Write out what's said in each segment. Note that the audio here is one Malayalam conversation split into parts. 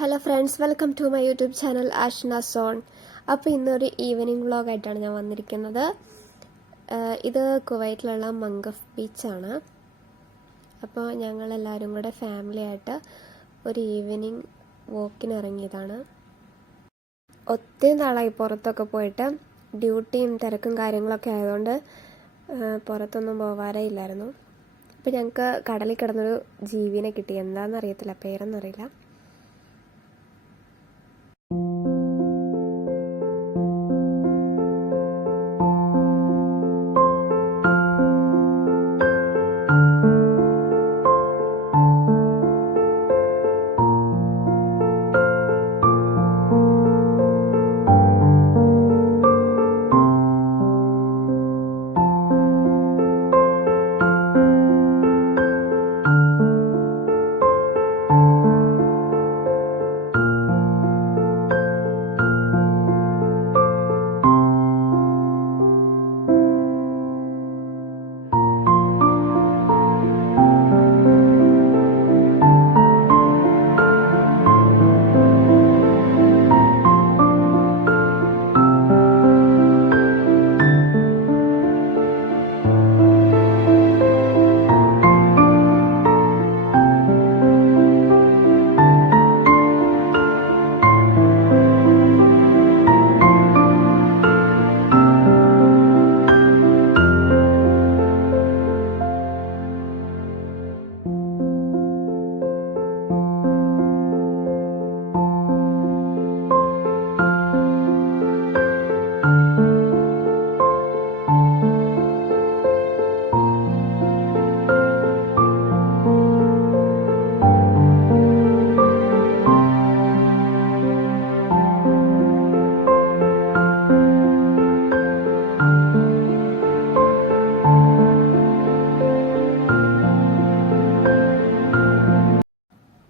Hello friends, welcome to my YouTube channel Ashna zone. അപ്പോൾ ഇന്നൊരു ഈവനിങ് വ്ളോഗായിട്ടാണ് ഞാൻ വന്നിരിക്കുന്നത്. ഇത് കുവൈറ്റിലുള്ള മംഗഫ് ബീച്ചാണ്. അപ്പോൾ ഞങ്ങളെല്ലാവരും കൂടെ ഫാമിലി ആയിട്ട് ഒരു ഈവനിങ് വോക്കിന് ഇറങ്ങിയതാണ്. ഒത്തിരി നാളായി പുറത്തൊക്കെ പോയിട്ട്. ഡ്യൂട്ടിയും തിരക്കും കാര്യങ്ങളൊക്കെ ആയതുകൊണ്ട് പുറത്തൊന്നും പോകാറേ ഇല്ലായിരുന്നു. അപ്പോൾ ഞങ്ങൾക്ക് കടലിൽ കിടന്നൊരു ജീവിനെ കിട്ടി. എന്താണെന്നറിയത്തില്ല, പേരൊന്നറിയില്ല.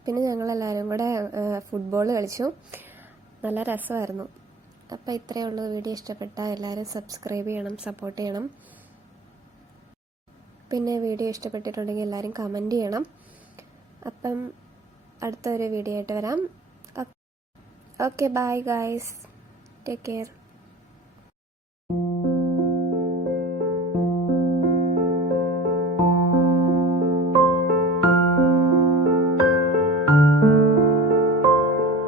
പിന്നെ ഞങ്ങളെല്ലാവരും കൂടെ ഫുട്ബോൾ കളിച്ചു. നല്ല രസമായിരുന്നു. അപ്പോൾ ഇത്രയേ ഉള്ളൂ. വീഡിയോ ഇഷ്ടപ്പെട്ടാൽ എല്ലാവരും സബ്സ്ക്രൈബ് ചെയ്യണം, സപ്പോർട്ട് ചെയ്യണം. പിന്നെ വീഡിയോ ഇഷ്ടപ്പെട്ടിട്ടുണ്ടെങ്കിൽ എല്ലാവരും കമൻറ്റ് ചെയ്യണം. അപ്പം അടുത്തൊരു വീഡിയോ ആയിട്ട് വരാം. Okay, bye guys, take care.